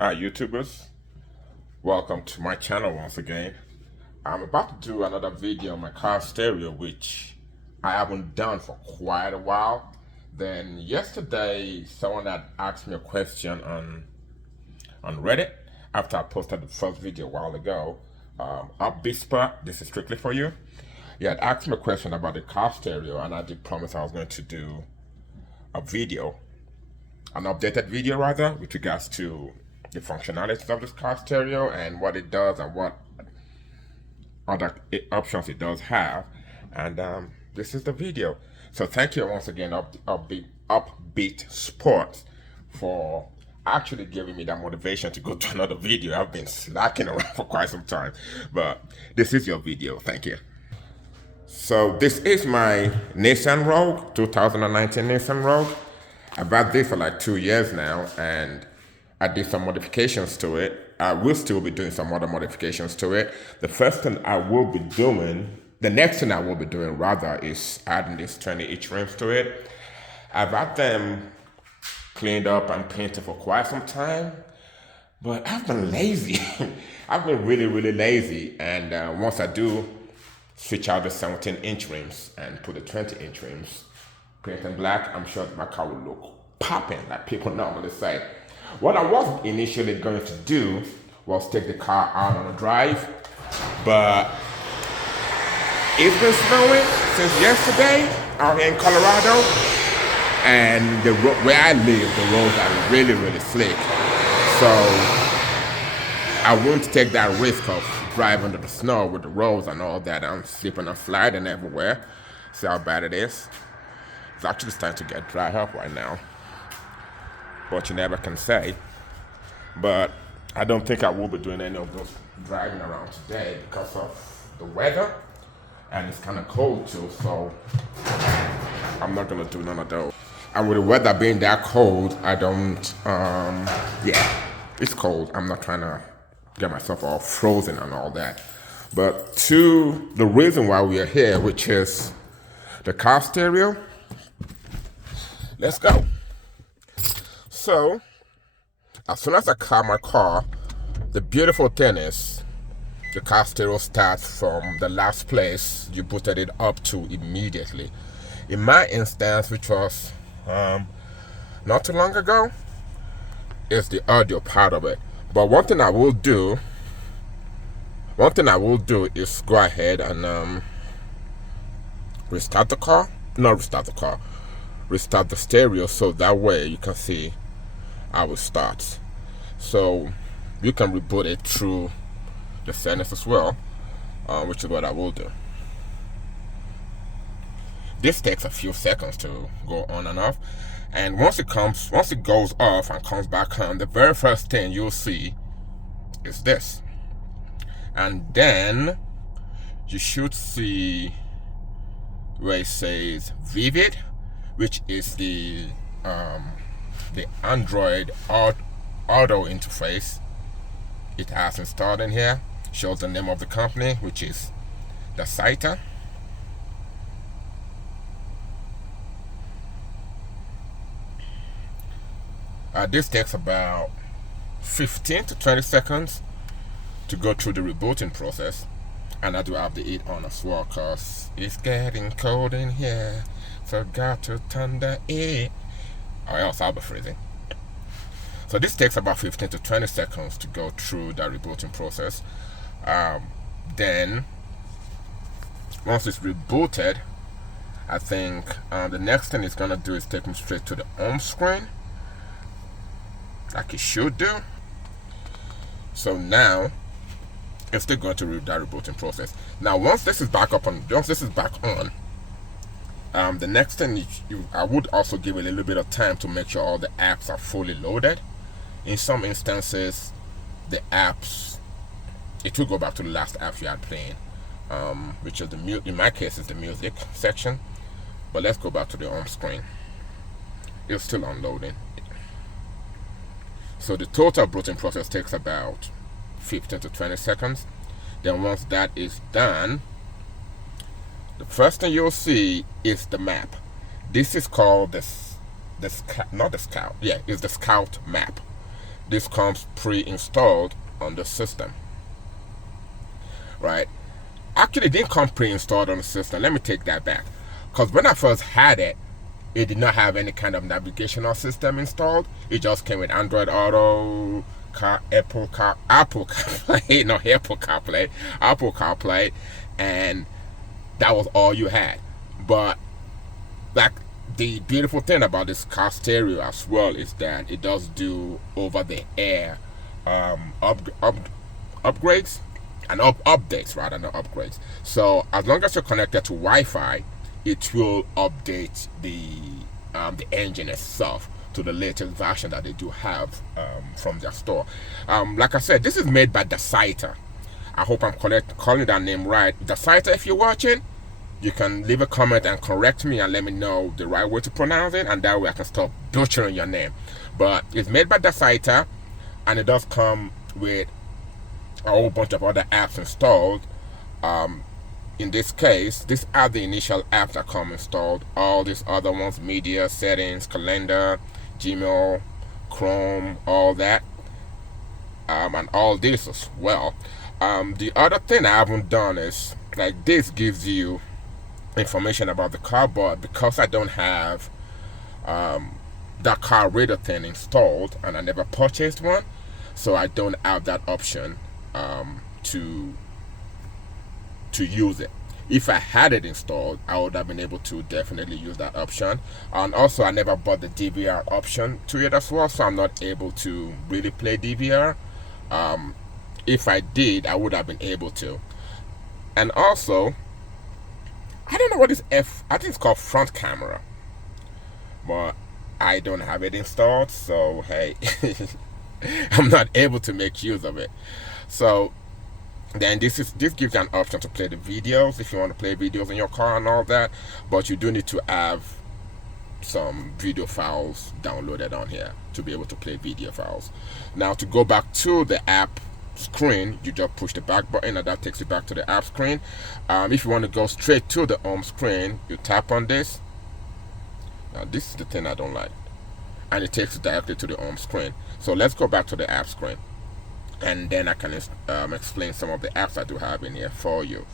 YouTubers, welcome to my channel once again. I'm about to do another video on my car stereo, which I haven't done for quite a while. Then yesterday, someone had asked me a question on Reddit after I posted the first video a while ago. Bispa, this is strictly for you. He had asked me a question about the car stereo, and I did promise I was going to do a video, an updated video rather, with regards to the functionalities of this car stereo and what it does and what other options it does have. And this is the video. So thank you once again, Upbeat Sports, for actually giving me that motivation to go to another video. I've been slacking around for quite some time, but this is your video. Thank you. So this is my Nissan Rogue, 2019 Nissan Rogue. I've had this for like 2 years now, and I did some modifications to it. I will still be doing some other modifications to it. The next thing I will be doing rather, is adding these 20-inch rims to it. I've had them cleaned up and painted for quite some time, but I've been lazy. I've been really, really lazy, and once I do switch out the 17-inch rims and put the 20-inch rims, paint them black, I'm sure my car will look popping, like people normally say. What I was initially going to do was take the car out on a drive, but it's been snowing since yesterday out here in Colorado, and where I live, the roads are really, really slick. So I won't take that risk of driving under the snow with the roads and all that. I'm slipping and sliding everywhere. See how bad it is? It's actually starting to get dry up right now, but you never can say. But I don't think I will be doing any of those driving around today because of the weather, and it's kind of cold too, so I'm not gonna do none of those. And with the weather being that cold, I don't, yeah, it's cold. I'm not trying to get myself all frozen and all that. But to the reason why we are here, which is the car stereo, let's go. So, as soon as I car my car, the beautiful thing is the car stereo starts from the last place you booted it up to immediately. In my instance, which was not too long ago, is the audio part of it. But one thing I will do is go ahead and restart the stereo, so that way you can see how it starts. So you can reboot it through the settings as well, which is what I will do. This takes a few seconds to go on and off, and once it goes off and comes back on, the very first thing you'll see is this, and then you should see where it says Vivid, which is the Android auto interface it has installed in here. Shows the name of the company, which is Dasaita. This takes about 15 to 20 seconds to go through the rebooting process, and I do have the heat on as well because it's getting cold in here. Forgot to turn the heat, or else I'll be freezing. So this takes about 15 to 20 seconds to go through the rebooting process. Then once it's rebooted, I think the next thing it's gonna do is take me straight to the home screen, like it should do. So now it's still going to that rebooting process. Now once this is back on, the next thing I would also give a little bit of time to make sure all the apps are fully loaded. In some instances, the apps, it will go back to the last app you had playing, which is in my case is the music section. But let's go back to the home screen. It's still unloading. So the total booting process takes about 15 to 20 seconds. Then once that is done, the first thing you'll see is the map. This is called the Scout map. this comes pre-installed on the system, right? Actually, it didn't come pre-installed on the system. Let me take that back, because when I first had it, it did not have any kind of navigational system installed. It just came with Android Auto, Apple CarPlay, not Apple CarPlay, Apple CarPlay, and that was all you had. But like, the beautiful thing about this car stereo as well is that it does do over-the-air upgrades and updates, rather, not upgrades. So as long as you're connected to Wi-Fi, it will update the engine itself to the latest version that they do have from their store. Like I said, this is made by Dasaita. I hope I'm calling that name right. Dasaita, if you're watching, you can leave a comment and correct me and let me know the right way to pronounce it, and that way I can stop butchering your name. But it's made by Dasaita, and it does come with a whole bunch of other apps installed. In this case, these are the initial apps that come installed. All these other ones, media, settings, calendar, Gmail, Chrome, all that, and all this as well. The other thing I haven't done is, like, this gives you information about the car, but because I don't have that car radar thing installed, and I never purchased one, so I don't have that option to use it. If I had it installed, I would have been able to definitely use that option. And also, I never bought the DVR option to it as well, so I'm not able to really play DVR. If I did, I would have been able to. And also, I don't know what is I think it's called front camera, but I don't have it installed, so hey, I'm not able to make use of it. So then this gives you an option to play the videos if you want to play videos in your car and all that, but you do need to have some video files downloaded on here to be able to play video files. Now, to go back to the app screen, you just push the back button and that takes you back to the app screen. If you want to go straight to the home screen, you tap on this. Now, this is the thing I don't like, and it takes you directly to the home screen. So let's go back to the app screen, and then I can explain some of the apps I do have in here for you.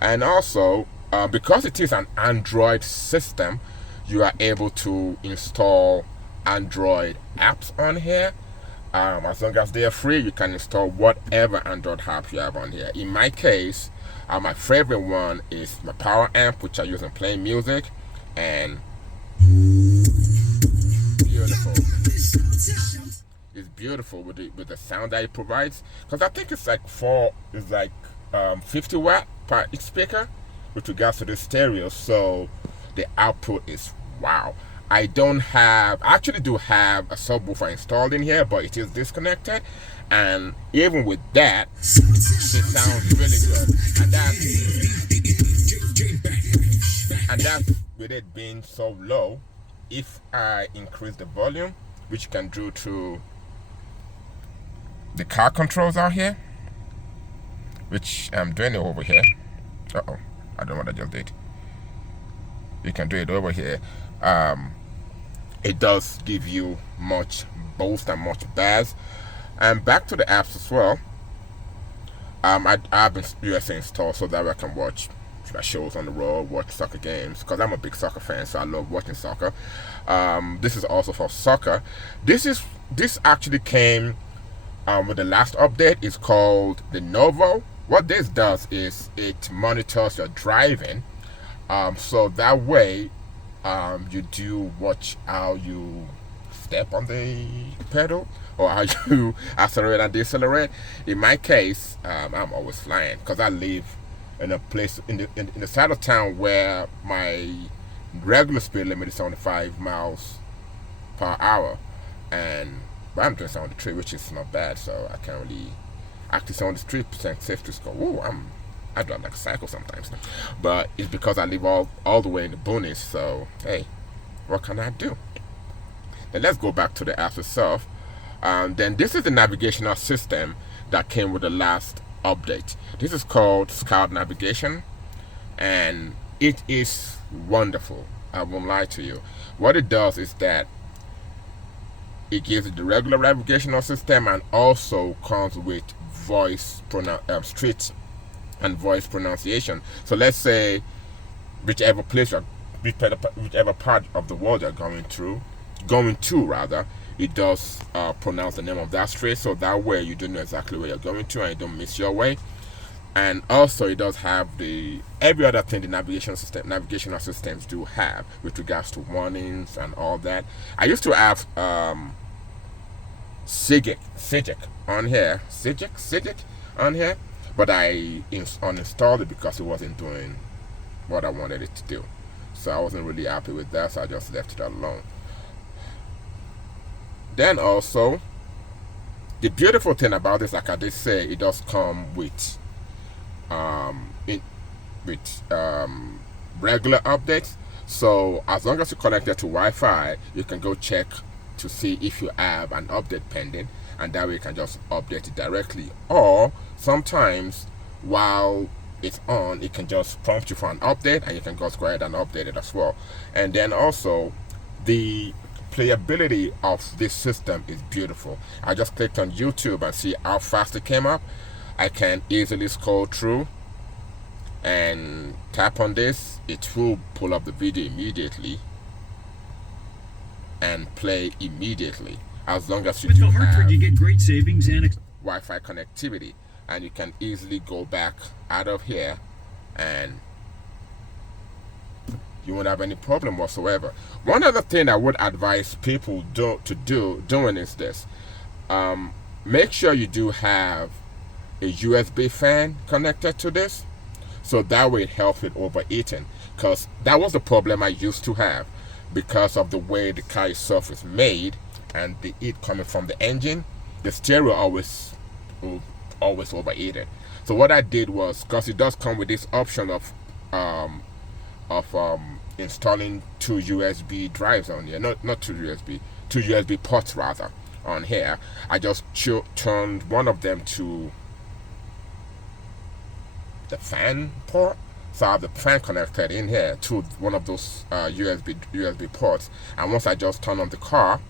And also, because it is an Android system, you are able to install Android apps on here. As long as they are free, you can install whatever Android app you have on here. In my case, my favorite one is my power amp, which I use in playing music, and beautiful. It's beautiful with the sound that it provides, because I think it's like 50 watt per each speaker with regards to the stereo, so the output is wow. I actually do have a subwoofer installed in here, but it is disconnected, and even with that, it sounds really good. And that's with it being so low. If I increase the volume, which you can do through the car controls out here, which I'm doing it over here. I don't know what I just did. You can do it over here. It does give you much boost and much bass. And back to the apps as well. I have been USA installed so that I can watch my shows on the road, watch soccer games, because I'm a big soccer fan, so I love watching soccer. This is also for soccer. This actually came with the last update. It's called the Novo. What this does is it monitors your driving, so that way you do watch how you step on the pedal or how you accelerate and decelerate. In my case, I'm always flying because I live in a place in the side of town where my regular speed limit is 75 miles per hour, but I'm doing 73, which is not bad, so I can't really actually 73% safety score. Ooh, I drive like a cycle sometimes, but it's because I live all the way in the boonies, so hey, what can I do? Then let's go back to the app itself. Then this is the navigational system that came with the last update. This is called Scout Navigation, and it is wonderful. I won't lie to you. What it does is that it gives you the regular navigational system and also comes with street and voice pronunciation. So let's say whichever part of the world you're going to rather, it does pronounce the name of that street, so that way you do know exactly where you're going to and you don't miss your way. And also it does have every other thing the navigational systems do have with regards to warnings and all that. I used to have Sigic on here, but I uninstalled it because it wasn't doing what I wanted it to do. So I wasn't really happy with that, so I just left it alone. Then also, the beautiful thing about this, like I did say, it does come with regular updates. So as long as you connect it to Wi-Fi, you can go check to see if you have an update pending, and that way you can just update it directly. Or sometimes while it's on, it can just prompt you for an update, and you can just go ahead and update it as well. And then also, the playability of this system is beautiful. I just clicked on YouTube and see how fast it came up. I can easily scroll through and tap on this. It will pull up the video immediately and play immediately, as long as you do have you get great savings and Wi-Fi connectivity. And you can easily go back out of here and you won't have any problem whatsoever. One other thing I would advise people doing is this. Make sure you do have a USB fan connected to this, so that way it helps with overheating, because that was the problem I used to have because of the way the car itself is made and the heat coming from the engine. The stereo always overheated. So what I did was, because it does come with this option of installing two USB drives on here, not two USB ports rather on here. I just turned one of them to the fan port, so I have the fan connected in here to one of those USB ports, and once I just turn on the car,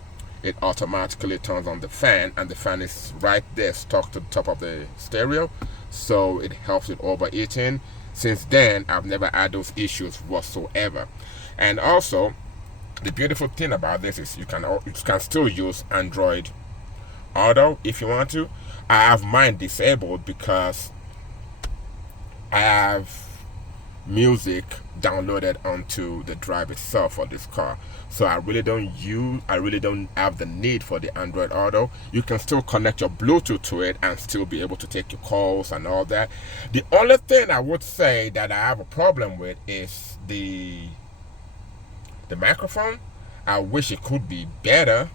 it automatically turns on the fan, and the fan is right there stuck to the top of the stereo, so it helps with overheating. Since then, I've never had those issues whatsoever. And also, the beautiful thing about this is you can still use Android Auto if you want to. I have mine disabled because I have music downloaded onto the drive itself for this car, so I really don't have the need for the Android Auto. You can still connect your Bluetooth to it and still be able to take your calls and all that. The only thing I would say that I have a problem with is the microphone. I wish it could be better.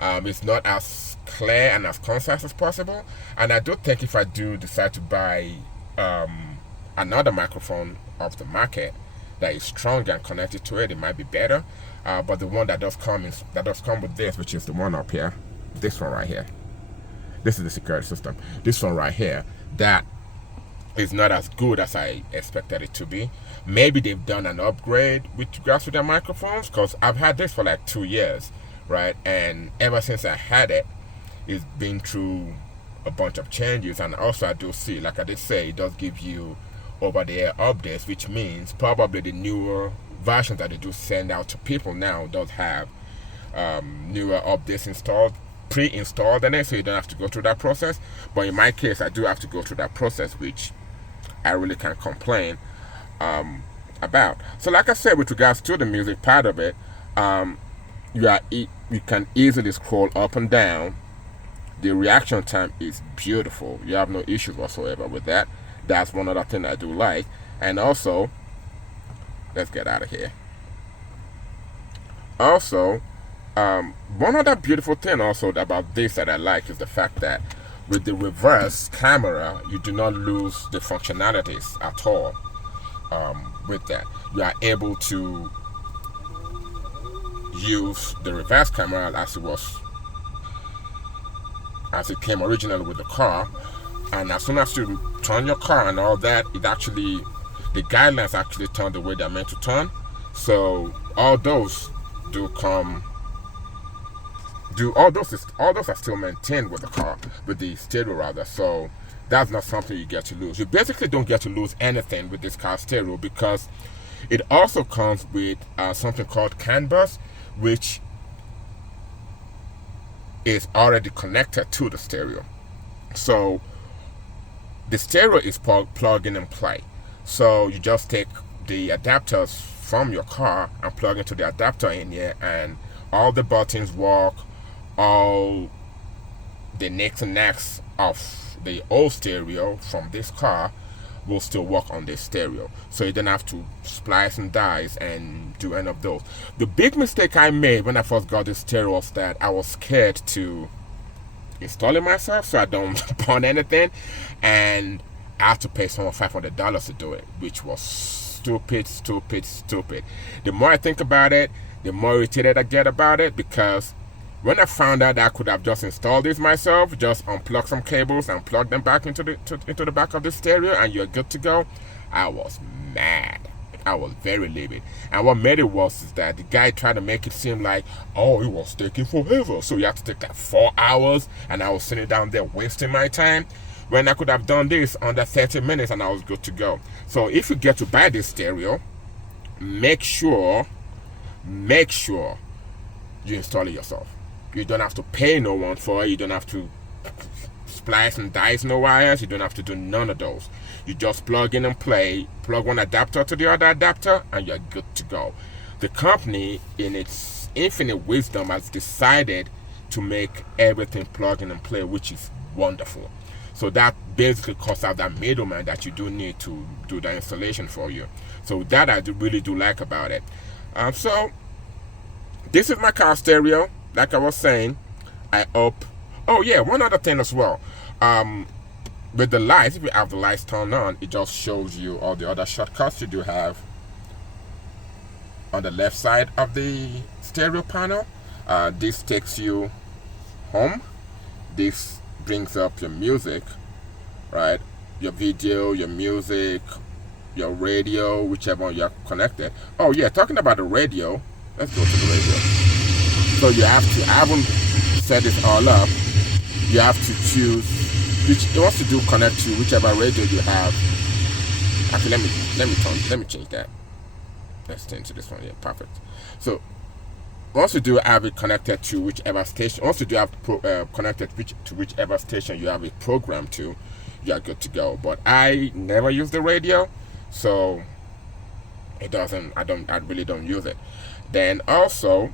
It's not as clear and as concise as possible, and I do think if I do decide to buy another microphone off the market that is stronger and connected to it, it might be better. But the one that does come with this, which is the one up here, this one right here, this is the security system. This one right here, that is not as good as I expected it to be. Maybe they've done an upgrade with regards to their microphones, because I've had this for like 2 years, right? And ever since I had it, it's been through a bunch of changes. And also I do see, like I did say, it does give you over-the-air updates, which means probably the newer versions that they do send out to people now does have newer updates pre-installed in it, so you don't have to go through that process. But in my case, I do have to go through that process, which I really can't complain about. So like I said, with regards to the music part of it, you can easily scroll up and down. The reaction time is beautiful. You have no issues whatsoever with that. That's one other thing I do like. And also, let's get out of here. Also, one other beautiful thing also about this that I like is the fact that with the reverse camera, you do not lose the functionalities at all. With that, you are able to use the reverse camera as it came originally with the car. And as soon as you turn your car and all that, the guidelines actually turn the way they're meant to turn. So all those do come do all those are still maintained with the car, with the stereo rather. So that's not something you get to lose. You basically don't get to lose anything with this car stereo, because it also comes with something called CAN bus, which is already connected to the stereo. So the stereo is plug in and play. So you just take the adapters from your car and plug into the adapter in here, and all the buttons work. All the nicks and knacks of the old stereo from this car will still work on this stereo. So you don't have to splice and dice and do any of those. The big mistake I made when I first got this stereo was that I was scared to install it myself, so I don't burn anything, and I had to pay someone $500 to do it, which was stupid. The more I think about it, the more irritated I get about it, because when I found out I could have just installed this myself, just unplug some cables and plug them back into the back of the stereo, and you're good to go, I was mad. I was very livid. And what made it worse is that the guy tried to make it seem like, oh, it was taking forever, so you have to take like 4 hours, and I was sitting down there wasting my time, when I could have done this under 30 minutes and I was good to go. So if you get to buy this stereo, make sure you install it yourself. You don't have to pay no one for it. You don't have to splice and dice no wires. You don't have to do none of those. You just plug in and play, plug one adapter to the other adapter, and you're good to go. The company, in its infinite wisdom, has decided to make everything plug in and play, which is wonderful. So that basically cuts out that middleman that you do need to do the installation for you. So that I really do like about it. So this is my car stereo. Like I was saying, I hope. Oh yeah, one other thing as well. With the lights, if you have the lights turned on, it just shows you all the other shortcuts you do have on the left side of the stereo panel. This takes you home. This brings up your music, right? Your video, your music, your radio, whichever one you're connected. Oh yeah, talking about the radio, let's go to the radio. So you have to, I haven't set this all up. You have to choose which it wants to do, connect to whichever radio you have. Actually, let me change that. Let's change to this one. Yeah, perfect. So once you do have it connected to whichever station, once you do have connected to whichever station you have it programmed to, you are good to go. But I never use the radio, so it doesn't. I really don't use it. Then also,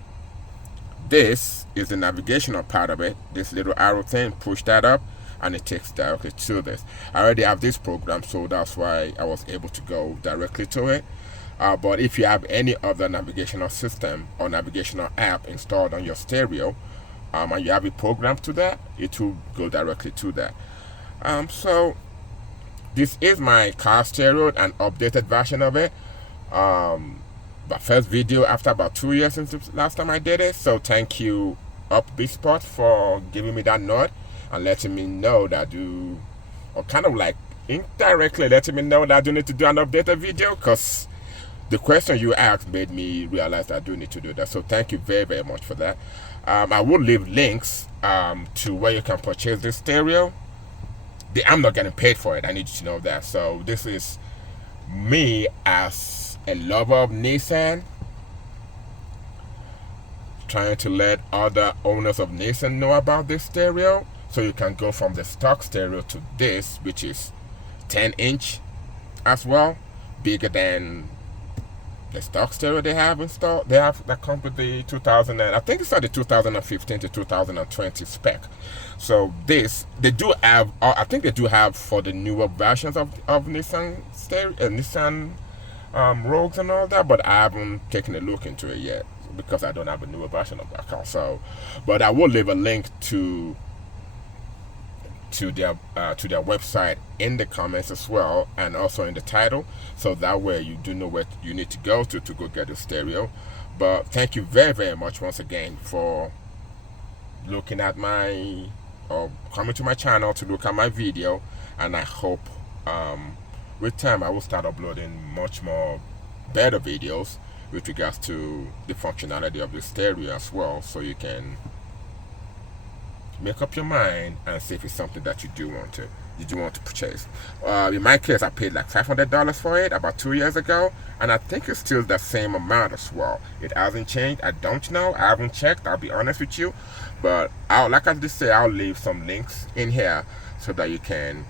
this is the navigational part of it. This little arrow thing, push that up, and it takes directly to this. I already have this program, so that's why I was able to go directly to it. But if you have any other navigational system or navigational app installed on your stereo, and you have it programmed to that, it will go directly to that. So this is my car stereo, an updated version of it. My first video after about 2 years since the last time I did it. So thank you, Spot, for giving me that nod and letting me know that or kind of like indirectly letting me know that I do need to do an updated video, because the question you asked made me realize that I do need to do that. So thank you very, very much for that. I will leave links to where you can purchase this stereo. I'm not getting paid for it. I need you to know that. So this is me as a lover of Nissan, trying to let other owners of Nissan know about this stereo. So you can go from the stock stereo to this, which is 10-inch as well, bigger than the stock stereo they have installed. They have that comes with the 2000, I think it's at the 2015 to 2020 spec. So this they do have. I think they do have for the newer versions of Nissan stereo, Nissan Rogues and all that, but I haven't taken a look into it yet because I don't have a newer version of that car. So, but I will leave a link to their website in the comments as well, and also in the title, so that way you do know where you need to go to go get the stereo. But thank you very, very much once again for looking at or coming to my channel to look at my video, and I hope with time I will start uploading much more better videos with regards to the functionality of the stereo as well, so you can make up your mind and see if it's something that you do want to purchase. In my case, I paid like $500 for it about 2 years ago, and I think it's still the same amount as well. It hasn't changed. I don't know. I haven't checked. I'll be honest with you, but like I just say, I'll leave some links in here so that you can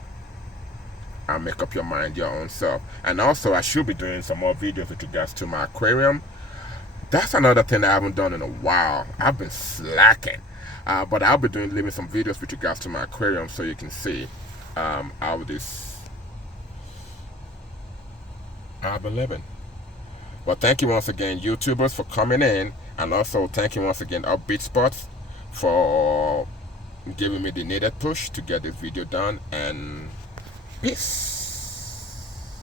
make up your mind your own self. And also, I should be doing some more videos with regards to my aquarium. That's another thing I haven't done in a while. I've been slacking. But I'll be leaving some videos with regards to my aquarium so you can see how I've been living. Well, thank you once again, YouTubers, for coming in. And also, thank you once again, Upbeat Spots, for giving me the needed push to get this video done. And peace.